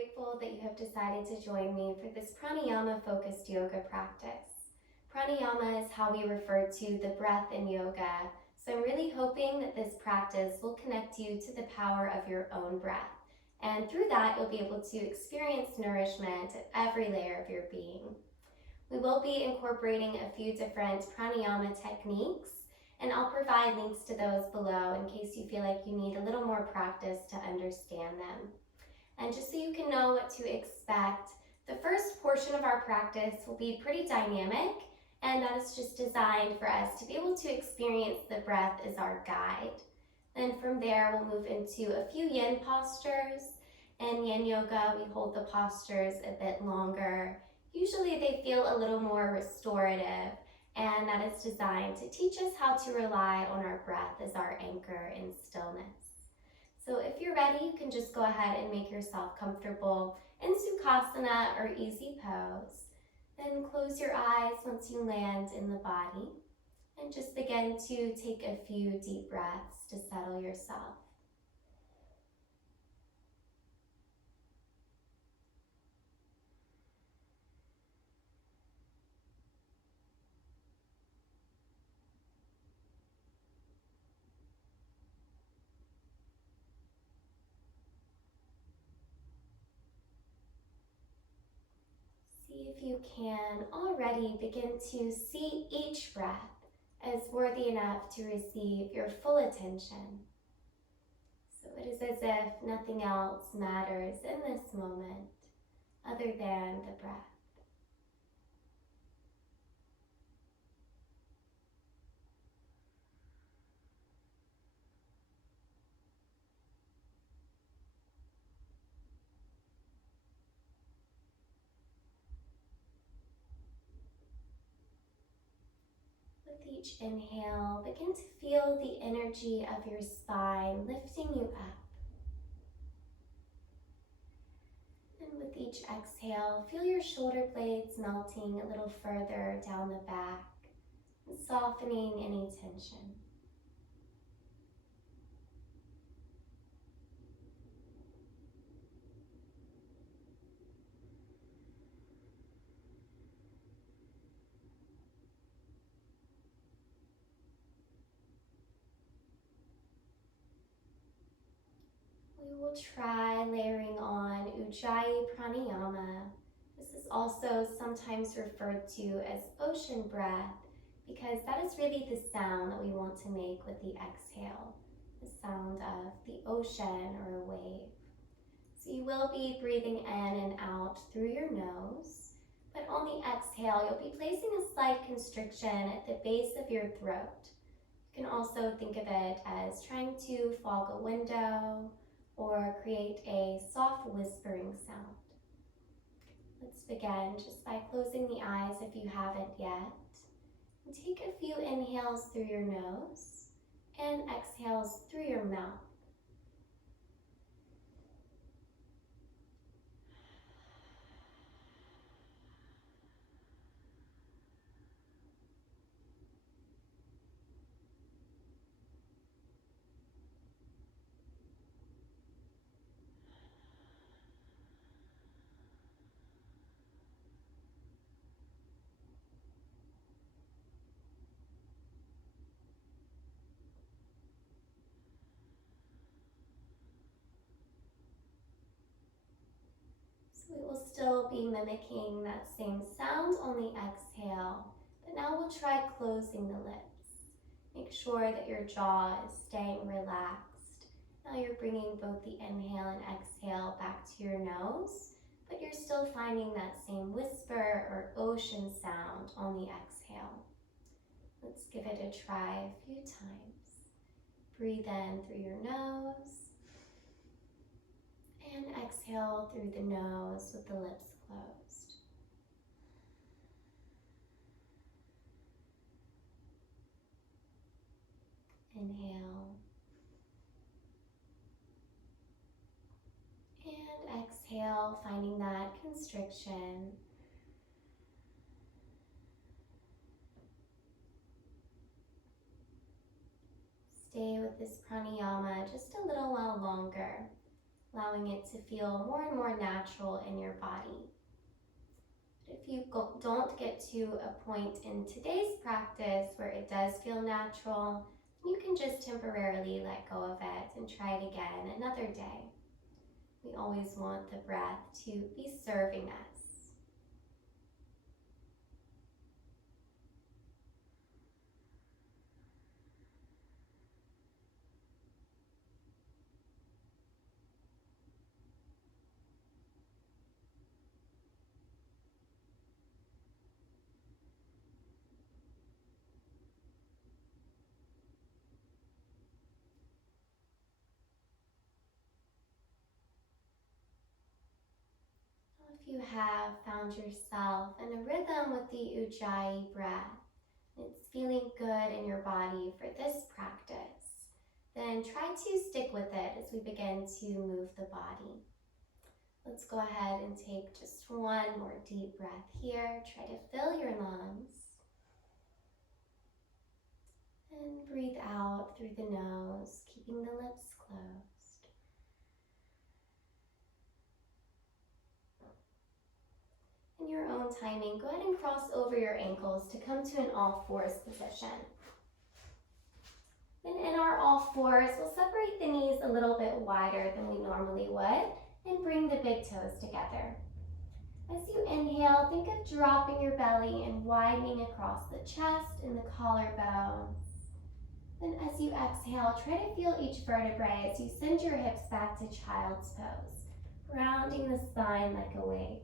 grateful that you have decided to join me for this pranayama-focused yoga practice. Pranayama is how we refer to the breath in yoga, so I'm really hoping that this practice will connect you to the power of your own breath. And through that, you'll be able to experience nourishment at every layer of your being. We will be incorporating a few different pranayama techniques, and I'll provide links to those below in case you feel like you need a little more practice to understand them. And just so you can know what to expect, the first portion of our practice will be pretty dynamic, and that is just designed for us to be able to experience the breath as our guide. Then from there, we'll move into a few yin postures. In yin yoga, we hold the postures a bit longer. Usually they feel a little more restorative, and that is designed to teach us how to rely on our breath as our anchor in stillness. So if you're ready, you can just go ahead and make yourself comfortable in Sukhasana or easy pose. Then close your eyes once you land in the body and just begin to take a few deep breaths to settle yourself. See if you can already begin to see each breath as worthy enough to receive your full attention. So it is as if nothing else matters in this moment other than the breath. With each inhale, begin to feel the energy of your spine lifting you up. And with each exhale, feel your shoulder blades melting a little further down the back and softening any tension. We will try layering on Ujjayi pranayama. This is also sometimes referred to as ocean breath because that is really the sound that we want to make with the exhale, the sound of the ocean or a wave. So you will be breathing in and out through your nose, but on the exhale, you'll be placing a slight constriction at the base of your throat. You can also think of it as trying to fog a window or create a soft whispering sound. Let's begin just by closing the eyes if you haven't yet. And take a few inhales through your nose and exhales through your mouth. So we will still be mimicking that same sound on the exhale, but now we'll try closing the lips. Make sure that your jaw is staying relaxed. Now you're bringing both the inhale and exhale back to your nose, but you're still finding that same whisper or ocean sound on the exhale. Let's give it a try a few times. Breathe in through your nose and exhale through the nose with the lips closed. Inhale and exhale, finding that constriction. Stay with this pranayama just a little while longer. allowing it to feel more and more natural in your body. But if you don't get to a point in today's practice where it does feel natural, you can just temporarily let go of it and try it again another day. We always want the breath to be serving us. If you have found yourself in a rhythm with the Ujjayi breath, it's feeling good in your body for this practice, then try to stick with it as we begin to move the body. Let's go ahead and take just one more deep breath here. Try to fill your lungs. And breathe out through the nose, keeping the lips closed. In your own timing, go ahead and cross over your ankles to come to an all fours position. Then in our all fours, we'll separate the knees a little bit wider than we normally would and bring the big toes together. As you inhale, think of dropping your belly and widening across the chest and the collarbone. Then as you exhale, try to feel each vertebrae as you send your hips back to child's pose, rounding the spine like a wave.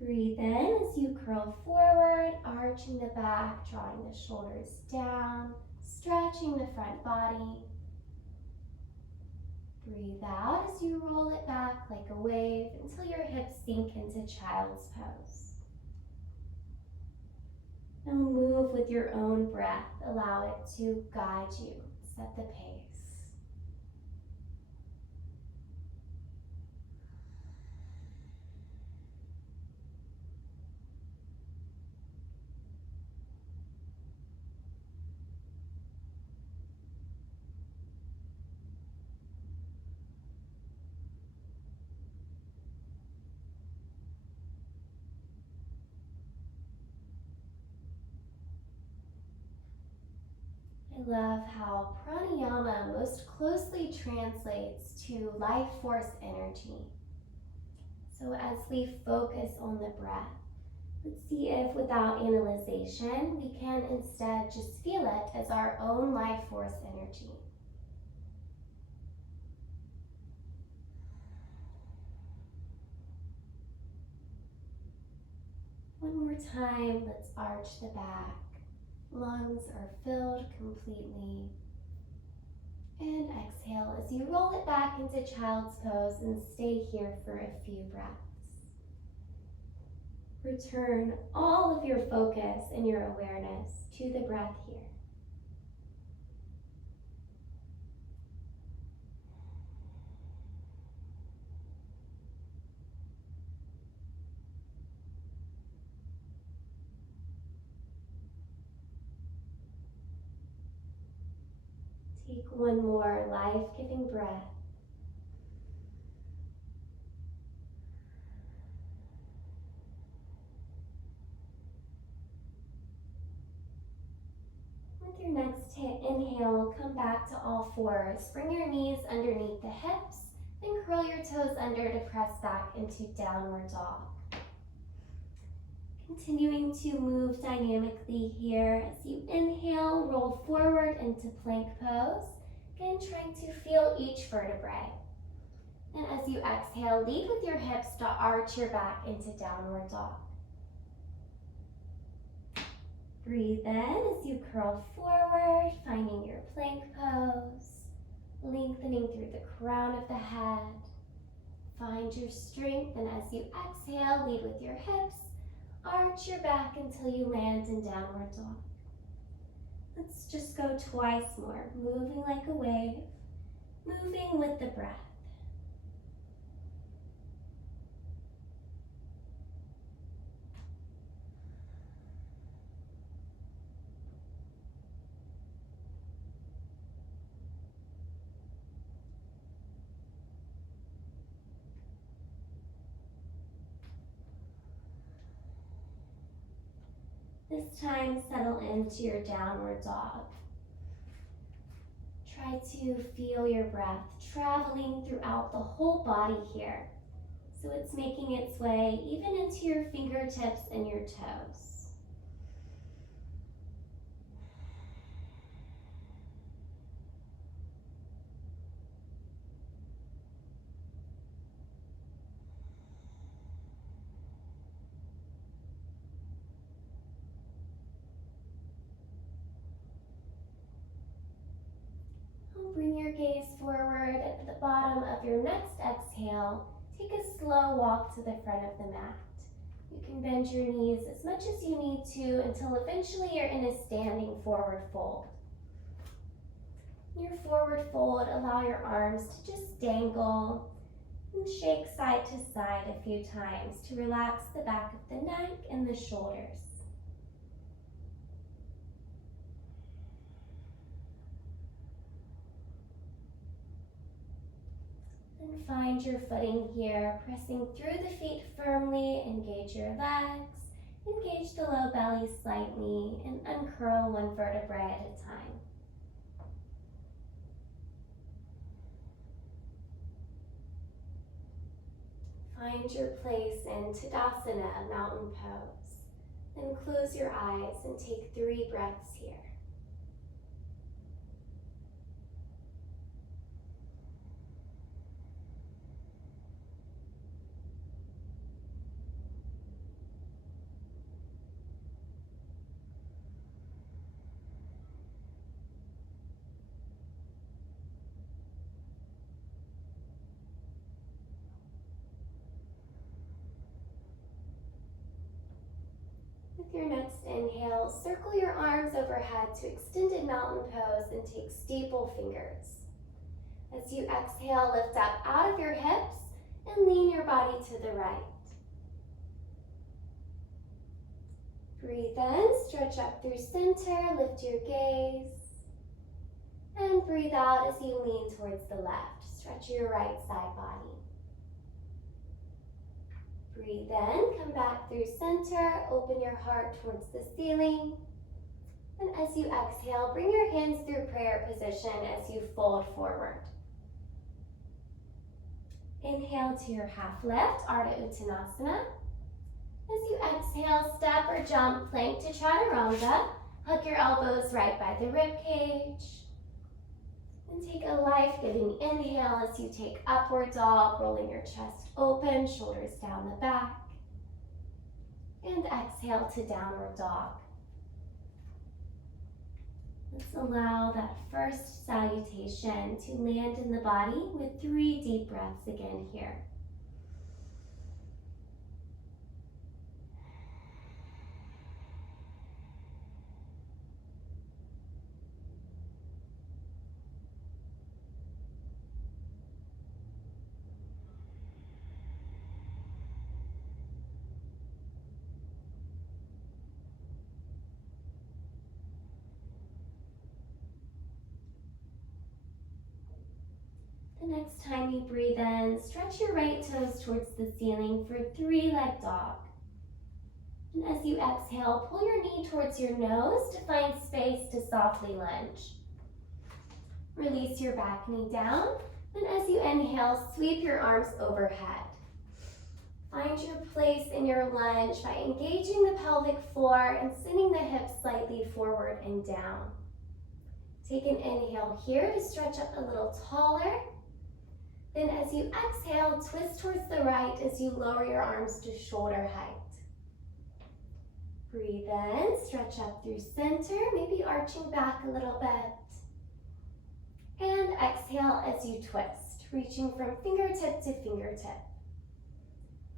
Breathe in as you curl forward, arching the back, drawing the shoulders down, stretching the front body. Breathe out as you roll it back like a wave until your hips sink into child's pose. Now move with your own breath. Allow it to guide you. Set the pace. I love how pranayama most closely translates to life force energy. So as we focus on the breath, let's see if without analyzation, we can instead just feel it as our own life force energy. One more time, let's arch the back. Lungs are filled completely. And exhale as you roll it back into child's pose and stay here for a few breaths. Return all of your focus and your awareness to the breath here. Take one more life-giving breath. With your next inhale, come back to all fours. Bring your knees underneath the hips, then curl your toes under to press back into downward dog. Continuing to move dynamically here. As you inhale, roll forward into plank pose. Again, trying to feel each vertebrae. And as you exhale, lead with your hips to arch your back into downward dog. Breathe in as you curl forward, finding your plank pose, lengthening through the crown of the head. Find your strength, and as you exhale, lead with your hips. Arch your back until you land in downward dog. Let's just go twice more, moving like a wave, moving with the breath. This time, settle into your downward dog. Try to feel your breath traveling throughout the whole body here. So it's making its way even into your fingertips and your toes. Bring your gaze forward at the bottom of your next exhale. Take a slow walk to the front of the mat. You can bend your knees as much as you need to until eventually you're in a standing forward fold. In your forward fold, allow your arms to just dangle and shake side to side a few times to relax the back of the neck and the shoulders. And find your footing here, pressing through the feet firmly. Engage your legs, engage the low belly slightly, and uncurl one vertebrae at a time. Find your place in Tadasana, mountain pose. Then close your eyes and take 3 breaths here. With your next inhale, circle your arms overhead to extended mountain pose and take steeple fingers. As you exhale, lift up out of your hips and lean your body to the right. Breathe in, stretch up through center, lift your gaze. And breathe out as you lean towards the left. Stretch your right side body. Breathe in, come back through center, open your heart towards the ceiling. And as you exhale, bring your hands through prayer position as you fold forward. Inhale to your half lift, Ardha Uttanasana. As you exhale, step or jump, plank to Chaturanga. Hug your elbows right by the rib cage. And take a life-giving inhale as you take upward dog, rolling your chest open, shoulders down the back. And exhale to downward dog. Let's allow that first salutation to land in the body with 3 deep breaths again here. The next time you breathe in, stretch your right toes towards the ceiling for 3-leg dog. And as you exhale, pull your knee towards your nose to find space to softly lunge. Release your back knee down, and as you inhale, sweep your arms overhead. Find your place in your lunge by engaging the pelvic floor and sending the hips slightly forward and down. Take an inhale here to stretch up a little taller. Then as you exhale, twist towards the right as you lower your arms to shoulder height. Breathe in, stretch up through center, maybe arching back a little bit. And exhale as you twist, reaching from fingertip to fingertip.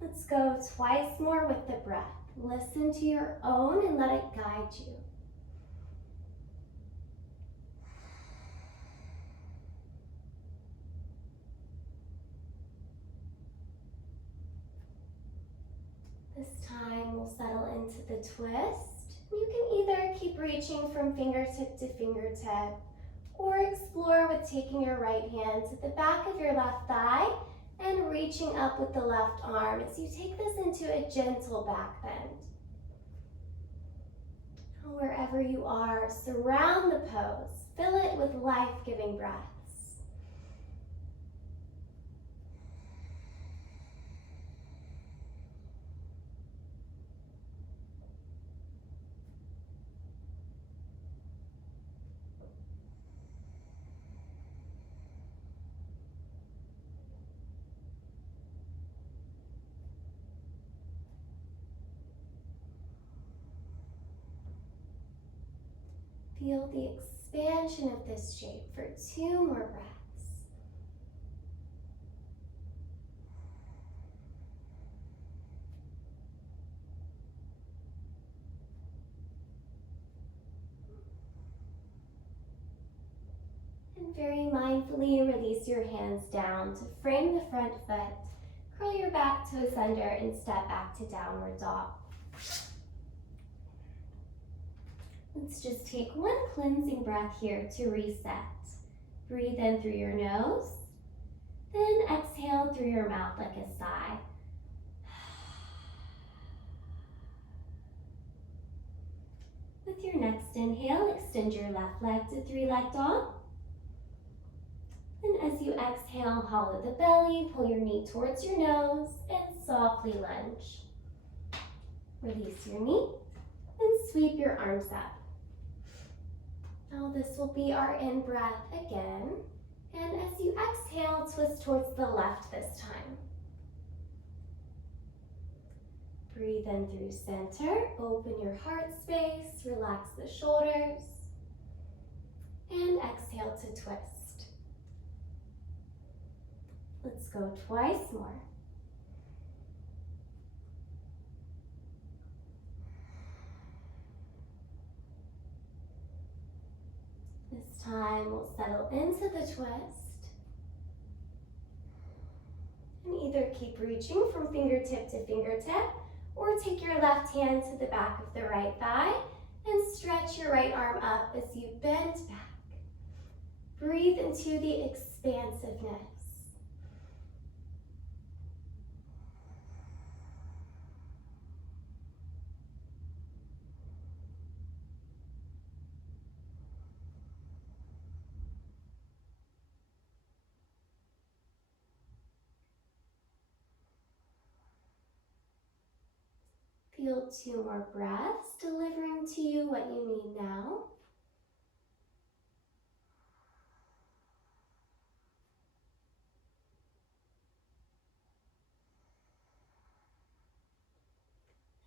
Let's go twice more with the breath. Listen to your own and let it guide you. This time we'll settle into the twist. You can either keep reaching from fingertip to fingertip or explore with taking your right hand to the back of your left thigh and reaching up with the left arm as you take this into a gentle back bend. Wherever you are, surround the pose. Fill it with life-giving breaths. Feel the expansion of this shape for 2 more breaths. And very mindfully release your hands down to frame the front foot. Curl your back toes under and step back to downward dog. Let's just take 1 cleansing breath here to reset. Breathe in through your nose, then exhale through your mouth like a sigh. With your next inhale, extend your left leg to 3-leg dog. And as you exhale, hollow the belly, pull your knee towards your nose, and softly lunge. Release your knee and sweep your arms up. Now this will be our in-breath again. And as you exhale, twist towards the left this time. Breathe in through center, open your heart space, relax the shoulders, and exhale to twist. Let's go twice more. This time we'll settle into the twist. And either keep reaching from fingertip to fingertip, or take your left hand to the back of the right thigh and stretch your right arm up as you bend back. Breathe into the expansiveness. Feel 2 more breaths, delivering to you what you need now.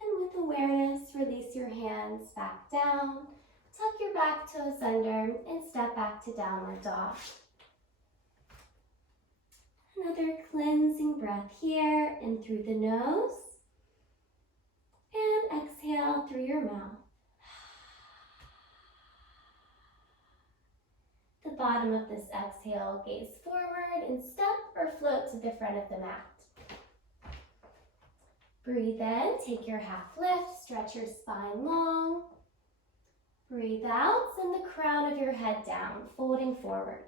And with awareness, release your hands back down, tuck your back toes under, and step back to downward dog. Another cleansing breath here, in through the nose. And exhale through your mouth. The bottom of this exhale, gaze forward and step or float to the front of the mat. Breathe in, take your half lift, stretch your spine long. Breathe out, send the crown of your head down, folding forward.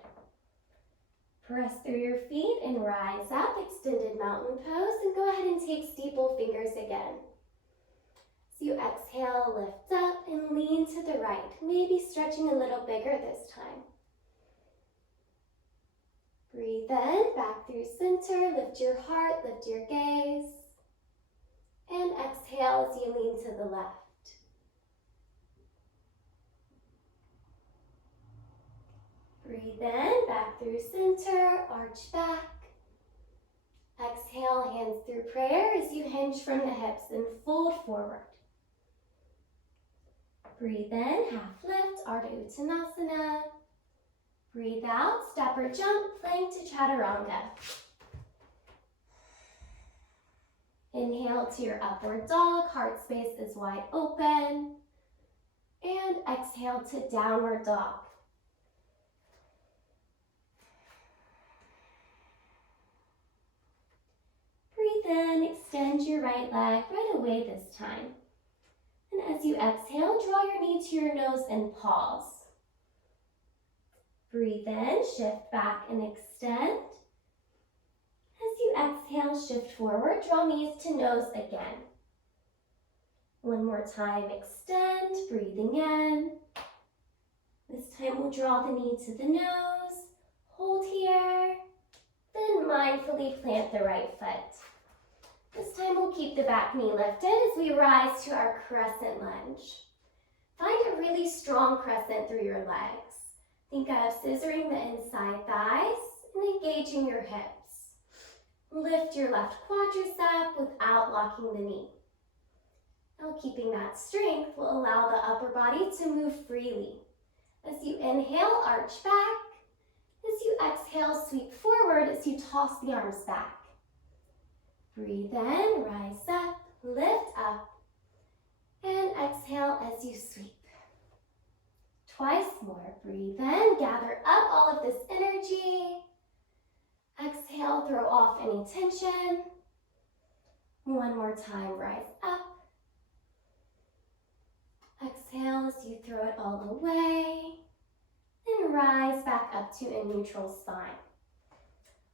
Press through your feet and rise up, extended mountain pose, and go ahead and take steeple fingers again. So you exhale, lift up, and lean to the right, maybe stretching a little bigger this time. Breathe in, back through center, lift your heart, lift your gaze. And exhale as you lean to the left. Breathe in, back through center, arch back. Exhale, hands through prayer as you hinge from the hips and fold forward. Breathe in, half lift, Ardha Uttanasana. Breathe out, step or jump, plank to Chaturanga. Inhale to your upward dog, heart space is wide open. And exhale to downward dog. Breathe in, extend your right leg right away this time. And as you exhale, draw your knee to your nose and pause. Breathe in, shift back and extend. As you exhale, shift forward, draw knees to nose again. One more more time, extend, breathing in. This time we'll draw the knee to the nose, hold here, then mindfully plant the right foot. This time we'll keep the back knee lifted as we rise to our crescent lunge. Find a really strong crescent through your legs. Think of scissoring the inside thighs and engaging your hips. Lift your left quadricep without locking the knee. Now keeping that strength will allow the upper body to move freely. As you inhale, arch back. As you exhale, sweep forward as you toss the arms back. Breathe in, rise up, lift up, and exhale as you sweep. Twice more. Breathe in, gather up all of this energy. Exhale, throw off any tension. One more time, rise up. Exhale as you throw it all away. And rise back up to a neutral spine.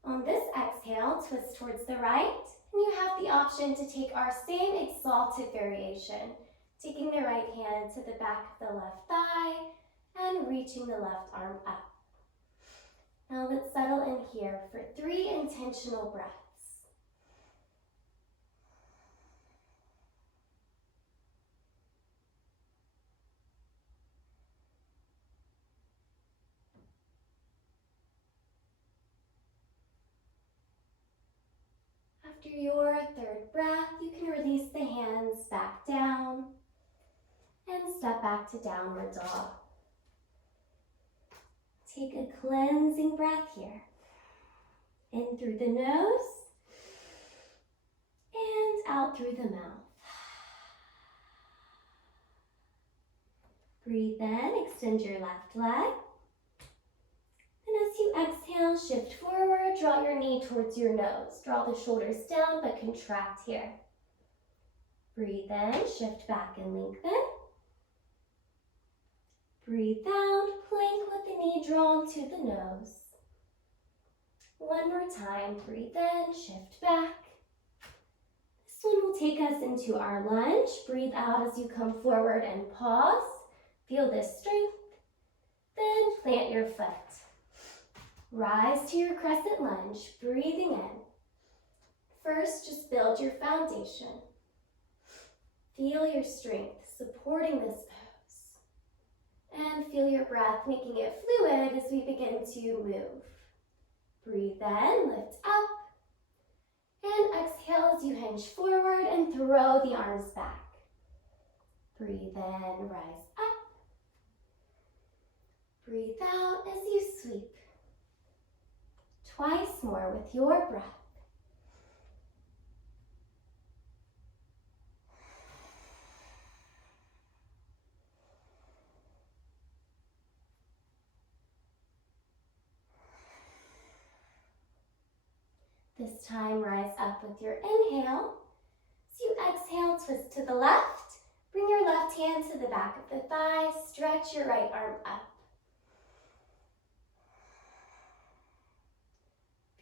On this exhale, twist towards the right, and you have the option to take our same exalted variation, taking the right hand to the back of the left thigh and reaching the left arm up. Now let's settle in here for 3 intentional breaths. After your 3rd breath, you can release the hands back down and step back to downward dog. Take a cleansing breath here. In through the nose and out through the mouth. Breathe in, extend your left leg. And as you exhale, shift forward, draw your knee towards your nose. Draw the shoulders down, but contract here. Breathe in, shift back and lengthen. Breathe out, plank with the knee drawn to the nose. One more time, breathe in, shift back. This one will take us into our lunge. Breathe out as you come forward and pause. Feel this strength. Then plant your foot. Rise to your crescent lunge, breathing in. First, just build your foundation. Feel your strength supporting this pose. And feel your breath making it fluid as we begin to move. Breathe in, lift up. And exhale as you hinge forward and throw the arms back. Breathe in, rise up. Breathe out as you sweep. Twice more with your breath. This time, rise up with your inhale. As you exhale, twist to the left. Bring your left hand to the back of the thigh. Stretch your right arm up.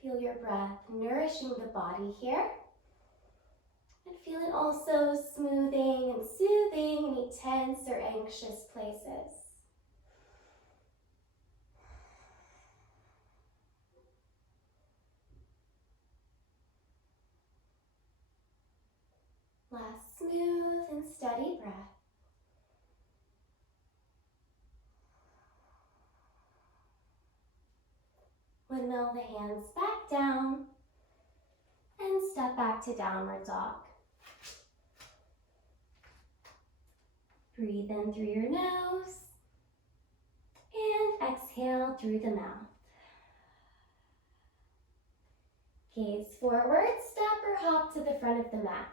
Feel your breath nourishing the body here. And feel it also smoothing and soothing any tense or anxious places. Last smooth and steady breath. Windmill the hands back down and step back to downward dog. Breathe in through your nose and exhale through the mouth. Gaze forward, step or hop to the front of the mat.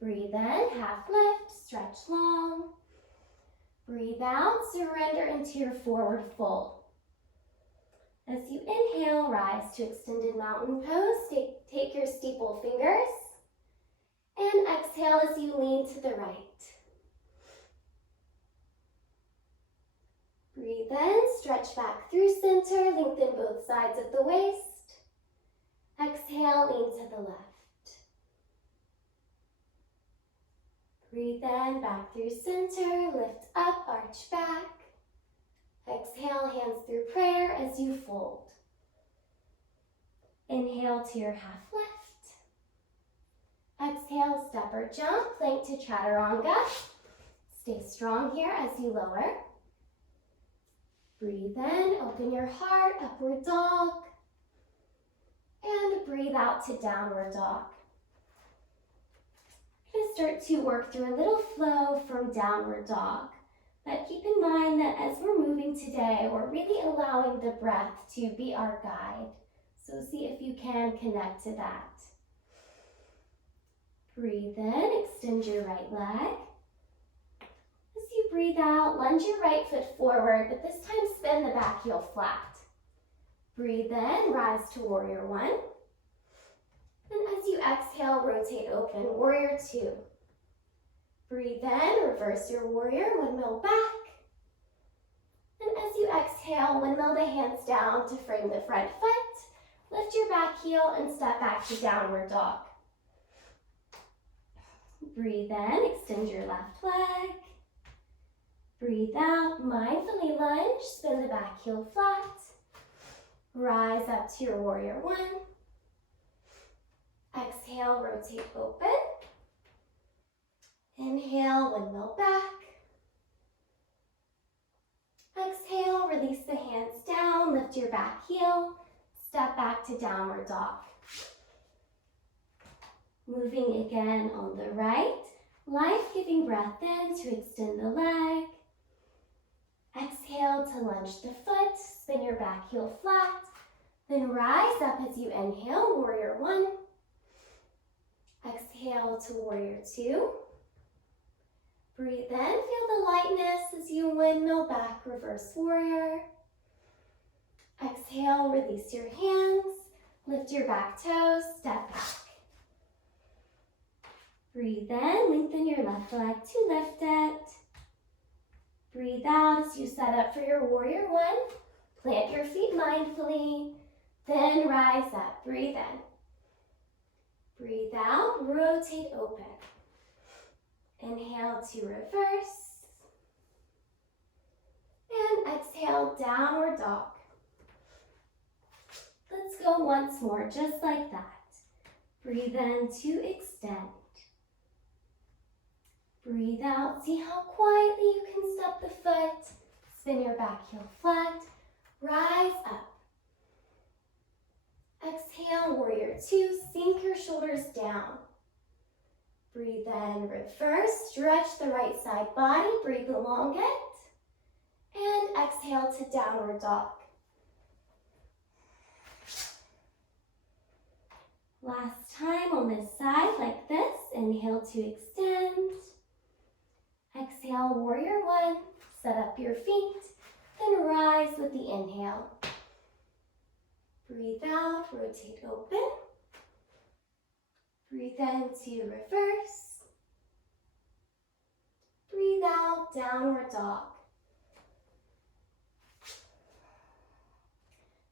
Breathe in, half lift, stretch long. Breathe out, surrender into your forward fold. As you inhale, rise to extended mountain pose. Take your steeple fingers. And exhale as you lean to the right. Breathe in, stretch back through center, lengthen both sides of the waist. Exhale, lean to the left. Breathe in, back through center, lift up, arch back. Exhale, hands through prayer as you fold. Inhale to your half lift. Exhale, step or jump, plank to chaturanga. Stay strong here as you lower. Breathe in, open your heart, upward dog. And breathe out to downward dog. We're going to start to work through a little flow from downward dog. But keep in mind that as we're moving today, we're really allowing the breath to be our guide. So see if you can connect to that. Breathe in, extend your right leg. As you breathe out, lunge your right foot forward, but this time spin the back heel flat. Breathe in, rise to warrior one. And as you exhale, rotate open, warrior two. Breathe in, reverse your warrior, windmill back. And as you exhale, windmill the hands down to frame the front foot. Lift your back heel and step back to downward dog. Breathe in, extend your left leg. Breathe out, mindfully lunge, spin the back heel flat. Rise up to your warrior one. Exhale, rotate open. Inhale, windmill back. Exhale, release the hands down, lift your back heel, step back to downward dog. Moving again on the right, life-giving breath in to extend the leg. Exhale to lunge the foot, spin your back heel flat, then rise up as you inhale, warrior one. Exhale to warrior two. Breathe in, feel the lightness as you windmill back, reverse warrior. Exhale, release your hands, lift your back toes, step back. Breathe in, lengthen your left leg to lift it. Breathe out as you set up for your warrior one. Plant your feet mindfully, then rise up, breathe in. Breathe out, rotate open. Inhale to reverse. And exhale, downward dog. Let's go once more, just like that. Breathe in to extend. Breathe out, see how quietly you can step the foot. Spin your back heel flat. Rise up. Exhale, warrior two, sink your shoulders down. Breathe in, reverse, stretch the right side body, breathe along it. And exhale to downward dog. Last time on this side, like this. Inhale to extend. Exhale, warrior one. Set up your feet, then rise with the inhale. Breathe out, rotate open. Breathe in to reverse. Breathe out, downward dog.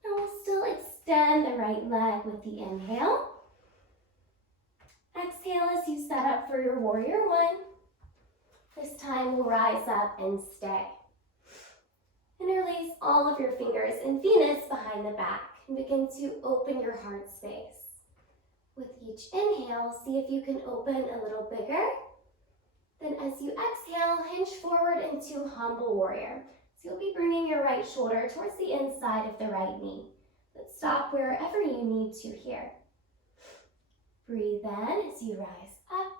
Now we'll still extend the right leg with the inhale. Exhale as you set up for your warrior one. This time we'll rise up and stay. Interlace all of your fingers in Venus behind the back and begin to open your heart space. With each inhale, see if you can open a little bigger. Then as you exhale, hinge forward into humble warrior. So you'll be bringing your right shoulder towards the inside of the right knee. But stop wherever you need to here. Breathe in as you rise up,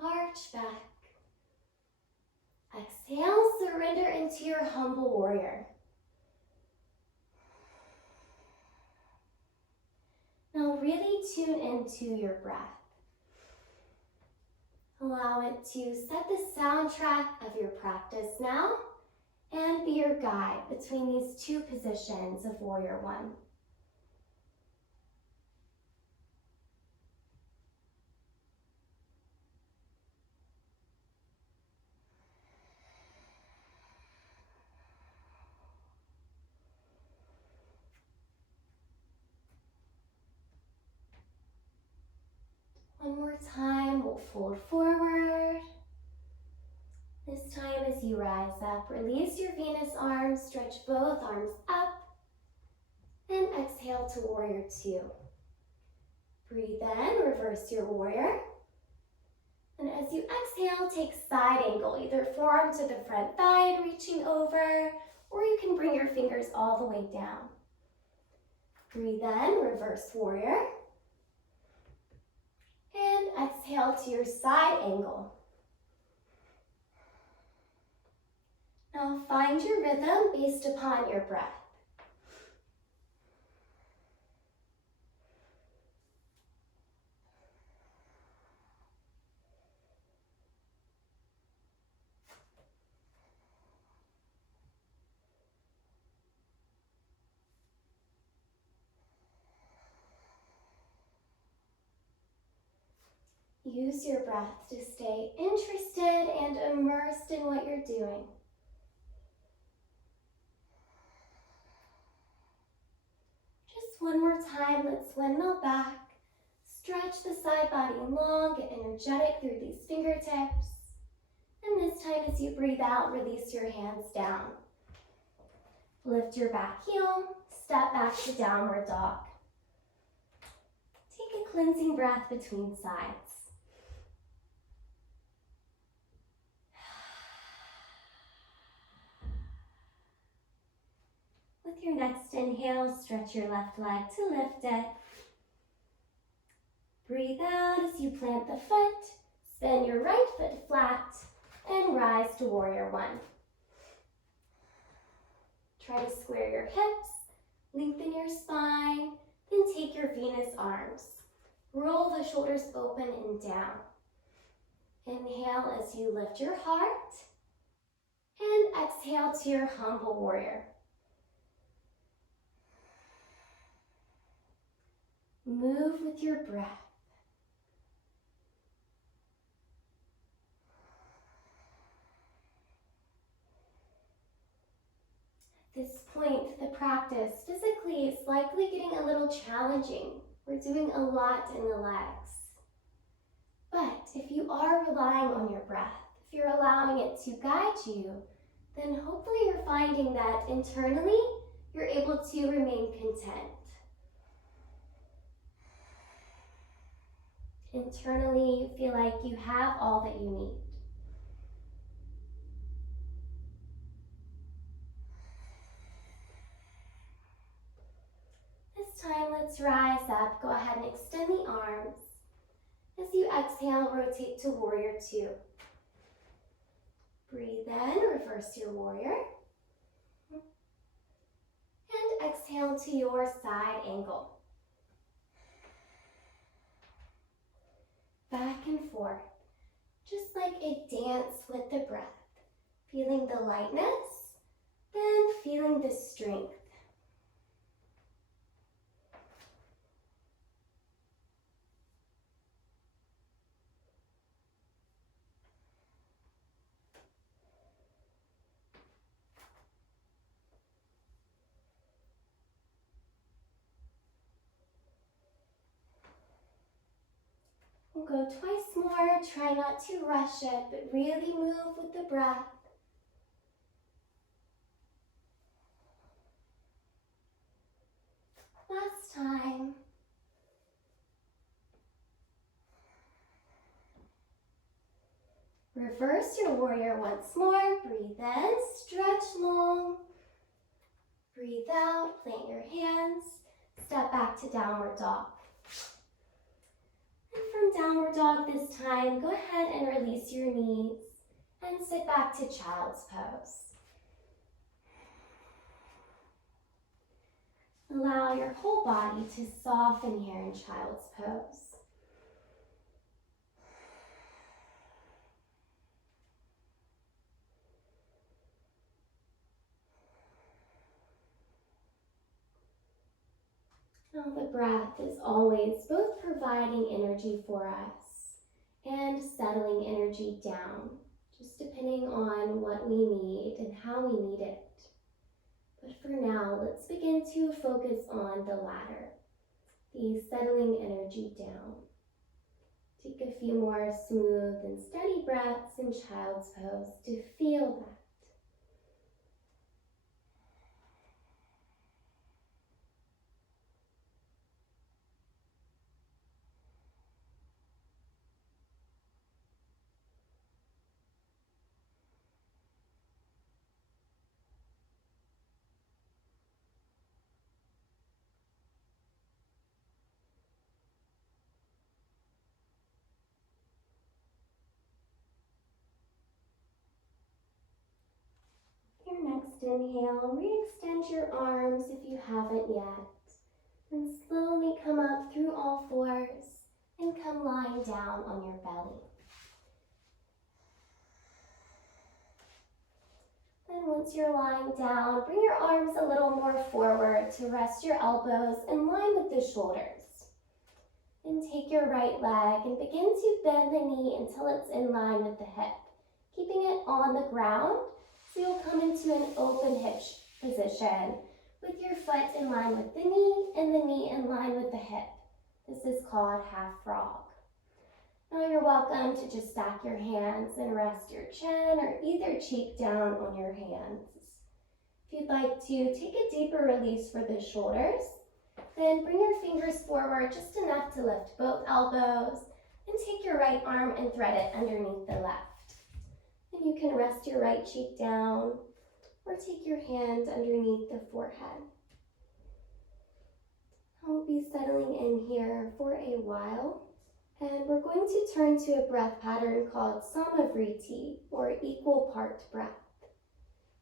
arch back. Exhale, surrender into your humble warrior. Now really tune into your breath. Allow it to set the soundtrack of your practice now and be your guide between these two positions of warrior one. One more time, we'll fold forward, This time as you rise up, release your Venus arms, stretch both arms up, and exhale to Warrior Two. Breathe in, reverse your warrior. And as you exhale, take side angle, either forearm to the front thigh and reaching over, or you can bring your fingers all the way down. Breathe in, reverse warrior. And exhale to your side angle. Now find your rhythm based upon your breath. Use your breath to stay interested and immersed in what you're doing. Just one more time, let's windmill back. Stretch the side body long, get energetic through these fingertips. And this time as you breathe out, release your hands down. Lift your back heel, step back to downward dog. Take a cleansing breath between sides. With your next inhale, stretch your left leg to lift it. Breathe out as you plant the foot, spin your right foot flat, and rise to Warrior One. Try to square your hips, lengthen your spine, then take your Venus arms. Roll the shoulders open and down. Inhale as you lift your heart, and exhale to your humble warrior. Move with your breath. At this point, the practice physically is likely getting a little challenging. We're doing a lot in the legs. But if you are relying on your breath, if you're allowing it to guide you, then hopefully you're finding that internally you're able to remain content. Internally, you feel like you have all that you need. This time, let's rise up. Go ahead and extend the arms. As you exhale, rotate to Warrior Two. Breathe in, reverse your warrior. And exhale to your side angle. Back and forth, just like a dance with the breath. Feeling the lightness, then feeling the strength. We'll go twice more. Try not to rush it, but really move with the breath. Last time. Reverse your warrior once more. Breathe in, stretch long. Breathe out, plant your hands. Step back to downward dog. And from downward dog this time, go ahead and release your knees and sit back to child's pose. Allow your whole body to soften here in child's pose. Now the breath is always both providing energy for us and settling energy down, just depending on what we need and how we need it. But for now, let's begin to focus on the latter, the settling energy down, Take a few more smooth and steady breaths in child's pose to feel that. Your next inhale, re-extend your arms if you haven't yet. And slowly come up through all fours and come lying down on your belly. Then once you're lying down, bring your arms a little more forward to rest your elbows in line with the shoulders. And take your right leg and begin to bend the knee until it's in line with the hip, keeping it on the ground. So you'll come into an open hip position with your foot in line with the knee and the knee in line with the hip. This is called half frog. Now you're welcome to just stack your hands and rest your chin or either cheek down on your hands. If you'd like to take a deeper release for the shoulders, then bring your fingers forward just enough to lift both elbows and take your right arm and thread it underneath the left. And you can rest your right cheek down or take your hand underneath the forehead. I'll be settling in here for a while, and we're going to turn to a breath pattern called Samavriti, or equal part breath.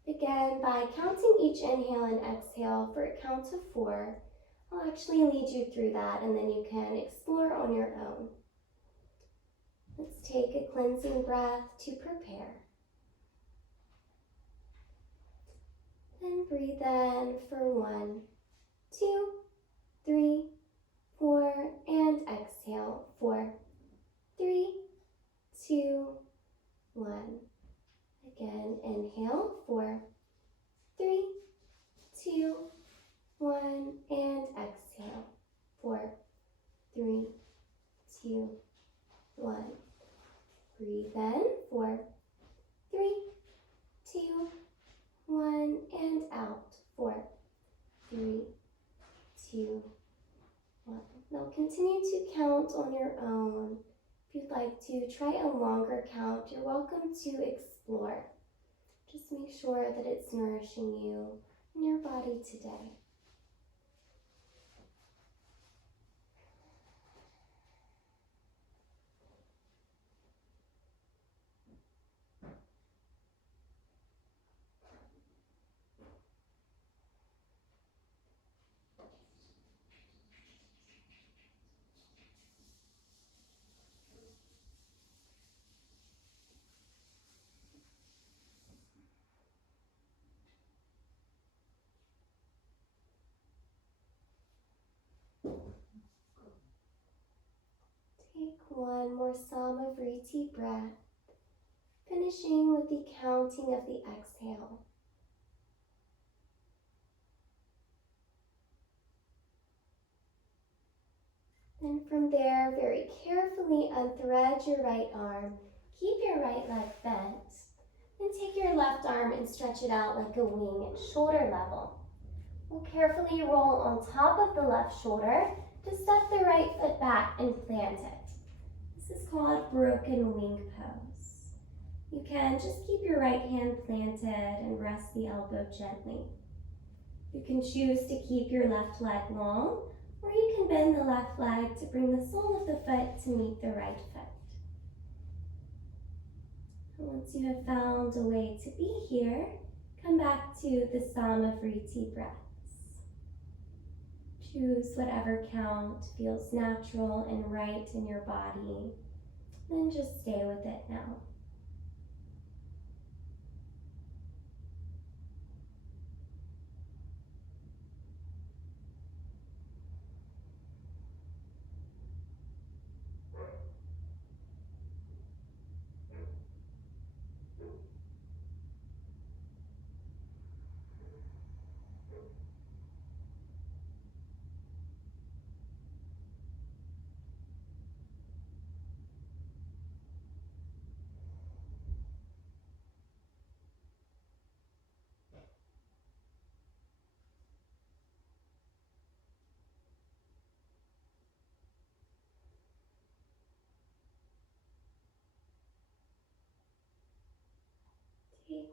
Begin by counting each inhale and exhale for a count of 4. I'll actually lead you through that, and then you can explore on your own. Let's take a cleansing breath to prepare. Then breathe in for 1, 2, 3, 4, and exhale 4, 3, 2, 1. Again, inhale 4, 3, 2, 1, and exhale 4, 3, 2, 1. Breathe in 4, 3, 2, 1, and out 4, 3, 2, 1. Now continue to count on your own. If you'd like to try a longer count, you're welcome to explore. Just make sure that it's nourishing you and your body today. Take one more Samavriti breath, finishing with the counting of the exhale. And from there, very carefully unthread your right arm. Keep your right leg bent. And take your left arm and stretch it out like a wing at shoulder level. We'll carefully roll on top of the left shoulder to step the right foot back and plant it. This is called broken wing pose. You can just keep your right hand planted and rest the elbow gently. You can choose to keep your left leg long, or you can bend the left leg to bring the sole of the foot to meet the right foot. And once you have found a way to be here, come back to the Samavriti breaths. Choose whatever count feels natural and right in your body, then just stay with it now.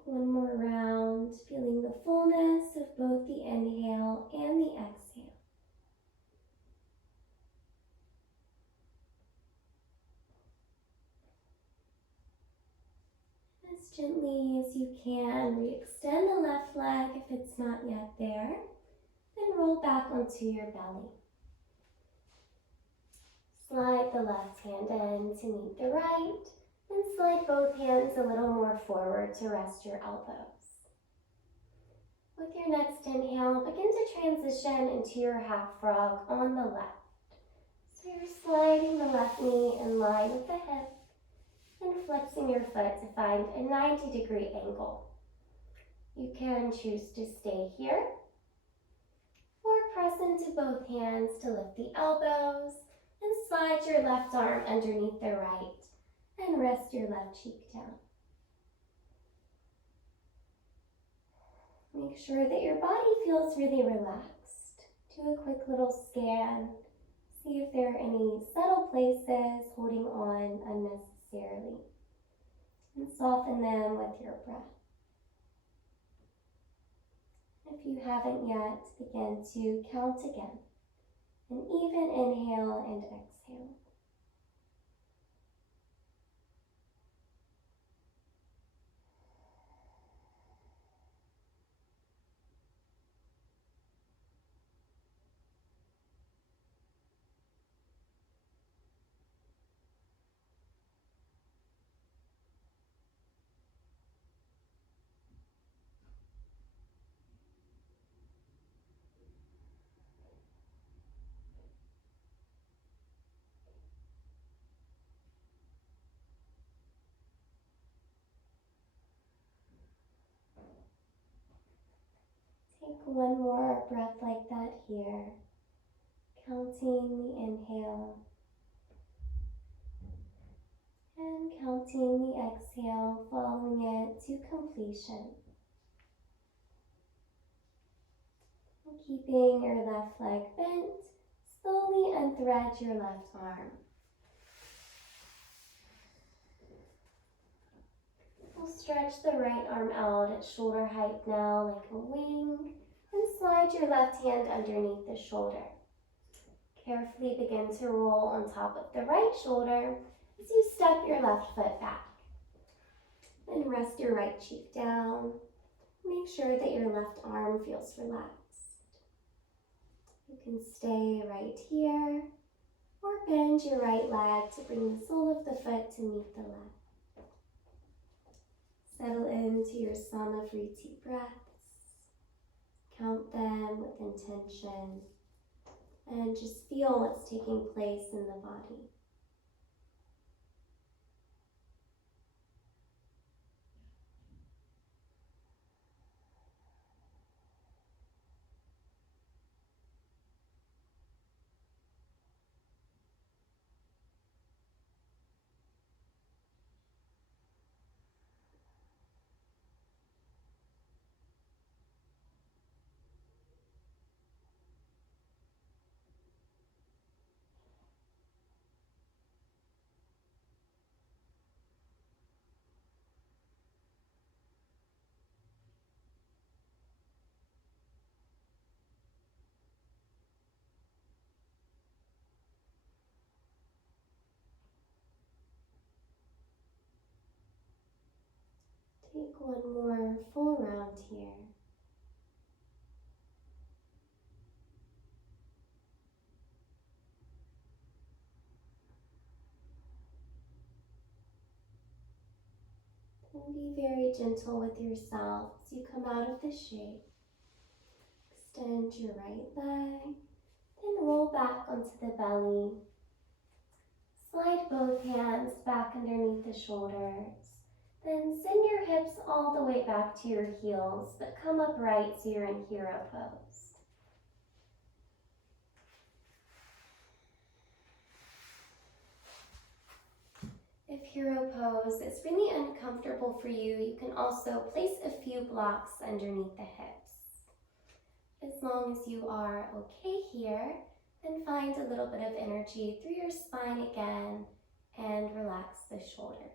one more round, feeling the fullness of both the inhale and the exhale. As gently as you can, re-extend the left leg if it's not yet there, and roll back onto your belly. Slide the left hand in to meet the right, and slide both hands a little more forward to rest your elbows. With your next inhale, begin to transition into your half frog on the left. So you're sliding the left knee in line with the hip and flexing your foot to find a 90-degree angle. You can choose to stay here or press into both hands to lift the elbows and slide your left arm underneath the right and rest your left cheek down. Make sure that your body feels really relaxed. Do a quick little scan. See if there are any subtle places holding on unnecessarily. And soften them with your breath. If you haven't yet, begin to count again. An even inhale and exhale. Take one more breath like that here, counting the inhale and counting the exhale, following it to completion. And keeping your left leg bent, slowly unthread your left arm. We'll stretch the right arm out at shoulder height now like a wing, and slide your left hand underneath the shoulder. Carefully begin to roll on top of the right shoulder as you step your left foot back. Then rest your right cheek down. Make sure that your left arm feels relaxed. You can stay right here, or bend your right leg to bring the sole of the foot to meet the left. Settle into your Samavriti breaths. Count them with intention and just feel what's taking place in the body. Take one more full round here. And be very gentle with yourself as you come out of the shape. Extend your right leg, then roll back onto the belly. Slide both hands back underneath the shoulders. Then send your hips all the way back to your heels, but come upright so you're in hero pose. If hero pose is really uncomfortable for you, you can also place a few blocks underneath the hips. As long as you are okay here, then find a little bit of energy through your spine again and relax the shoulders.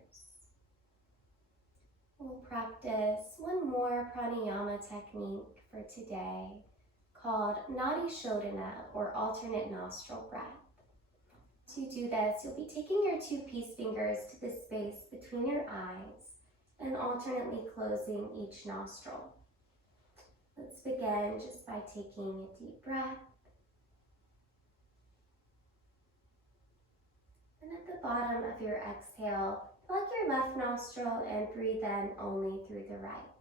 We'll practice one more pranayama technique for today called Nadi Shodhana, or alternate nostril breath. To do this, you'll be taking your two peace fingers to the space between your eyes and alternately closing each nostril. Let's begin just by taking a deep breath. And at the bottom of your exhale, plug your left nostril and breathe in only through the right.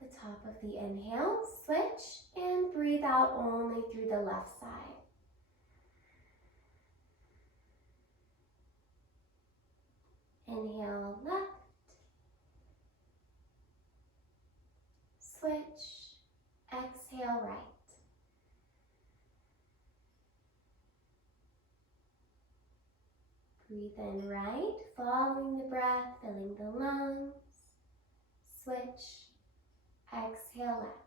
The top of the inhale, switch and breathe out only through the left side. Inhale left, switch, exhale right. Breathe in right, following the breath, filling the lungs. Switch, exhale left.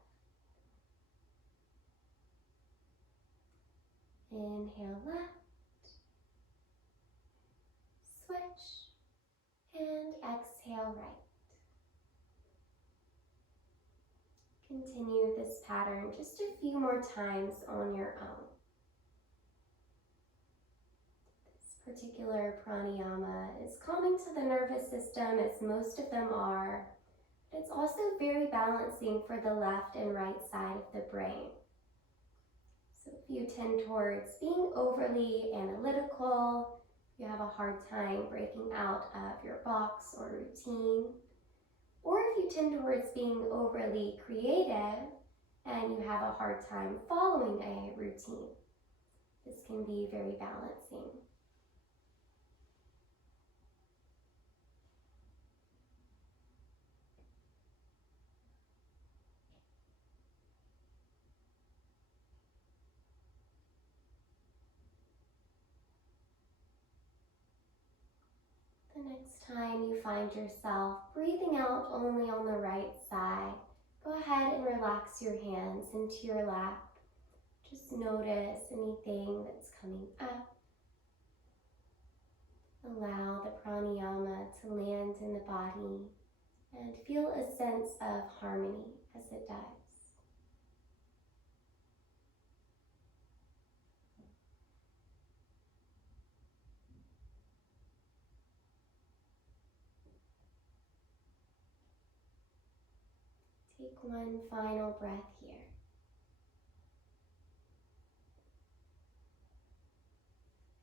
Inhale left, switch, and exhale right. Continue this pattern just a few more times on your own. This particular pranayama is calming to the nervous system, as most of them are. But it's also very balancing for the left and right side of the brain. So if you tend towards being overly analytical, you have a hard time breaking out of your box or routine, or if you tend towards being overly creative and you have a hard time following a routine, this can be very balancing. The next time you find yourself breathing out only on the right side, go ahead and relax your hands into your lap. Just notice anything that's coming up. Allow the pranayama to land in the body and feel a sense of harmony as it does. Take one final breath here.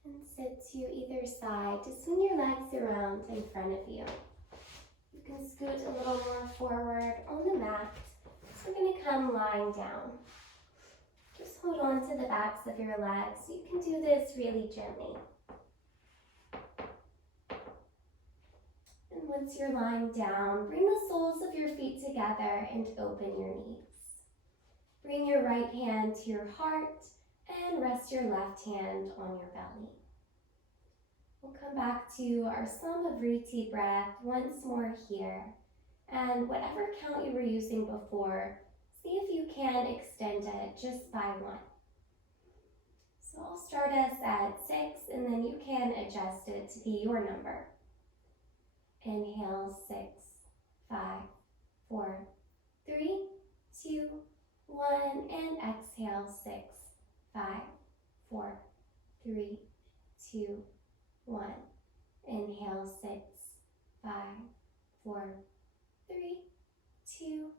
And sit to either side to swing your legs around in front of you. You can scoot a little more forward on the mat. So we're going to come lying down. Just hold on to the backs of your legs. You can do this really gently. And once you're lying down, bring the soles of your feet together and open your knees. Bring your right hand to your heart and rest your left hand on your belly. We'll come back to our Samavriti breath once more here. And whatever count you were using before, see if you can extend it just by one. So I'll start us at 6, and then you can adjust it to be your number. Inhale, 6, 5, 4, 3, 2, 1, and exhale, 6, 5, 4, 3, 2, 1. Inhale, 6, 5, 4, 3, 2,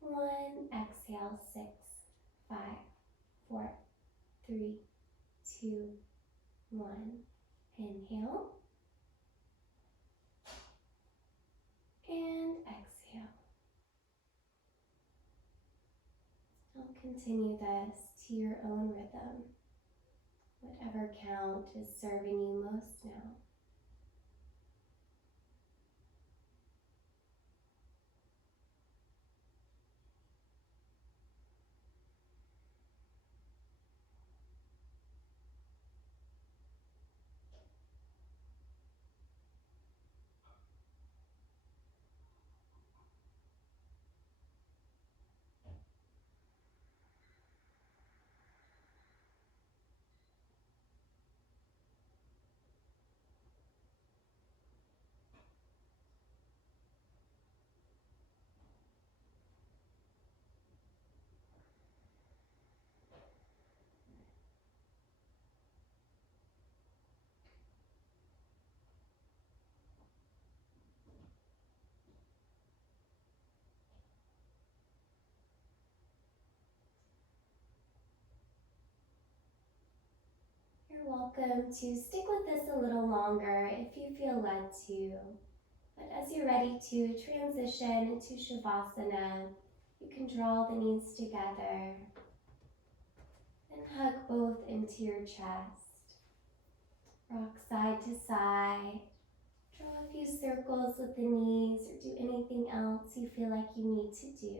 1. Exhale, 6, 5, 4, 3, 2, 1. Inhale. And exhale. I'll continue this to your own rhythm. Whatever count is serving you most now. welcome to stick with this a little longer if you feel led to. But as you're ready to transition into Shavasana, you can draw the knees together and hug both into your chest. Rock side to side. Draw a few circles with the knees or do anything else you feel like you need to do.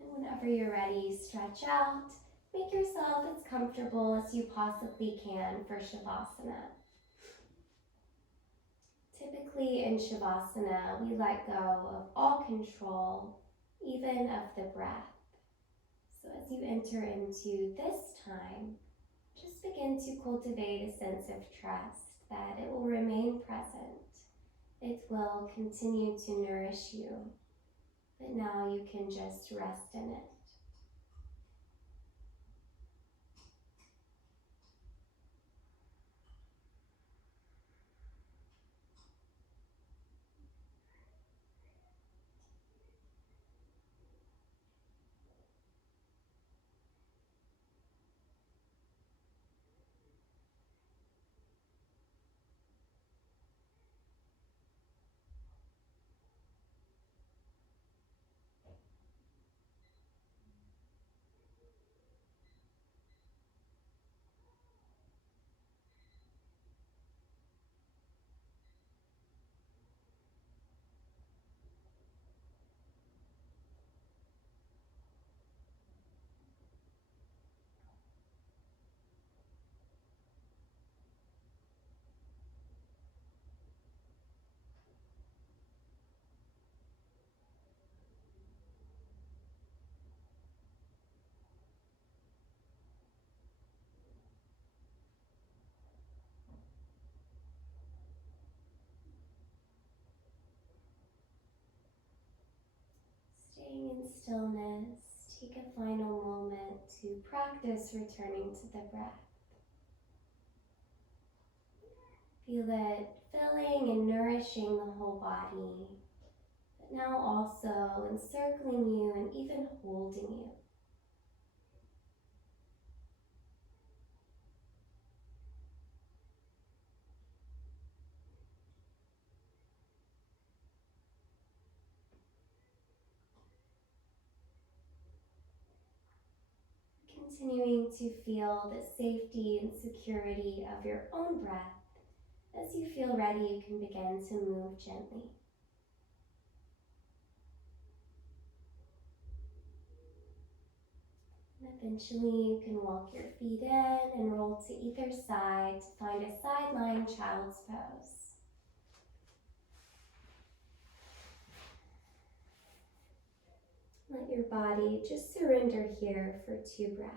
And whenever you're ready, stretch out. Make yourself as comfortable as you possibly can for Shavasana. Typically in Shavasana, we let go of all control, even of the breath. So as you enter into this time, just begin to cultivate a sense of trust that it will remain present. It will continue to nourish you, but now you can just rest in it. Staying in stillness, take a final moment to practice returning to the breath. Feel it filling and nourishing the whole body, but now also encircling you and even holding you. Continuing to feel the safety and security of your own breath. As you feel ready, you can begin to move gently. And eventually you can walk your feet in and roll to either side to find a side lying child's pose. Let your body just surrender here for 2 breaths.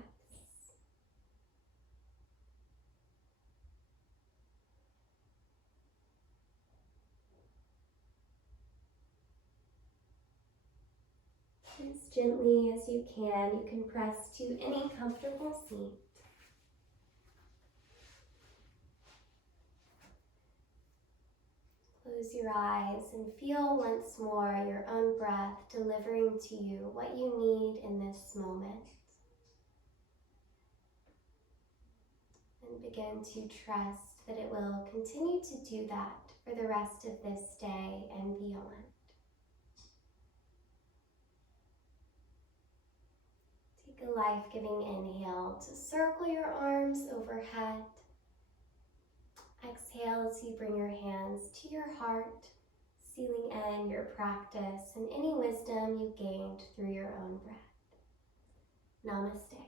As gently as you can press to any comfortable seat. Close your eyes and feel once more your own breath delivering to you what you need in this moment. And begin to trust that it will continue to do that for the rest of this day and beyond. Take a life-giving inhale to circle your arms overhead. Exhale as you bring your hands to your heart, sealing in your practice and any wisdom you gained through your own breath. Namaste.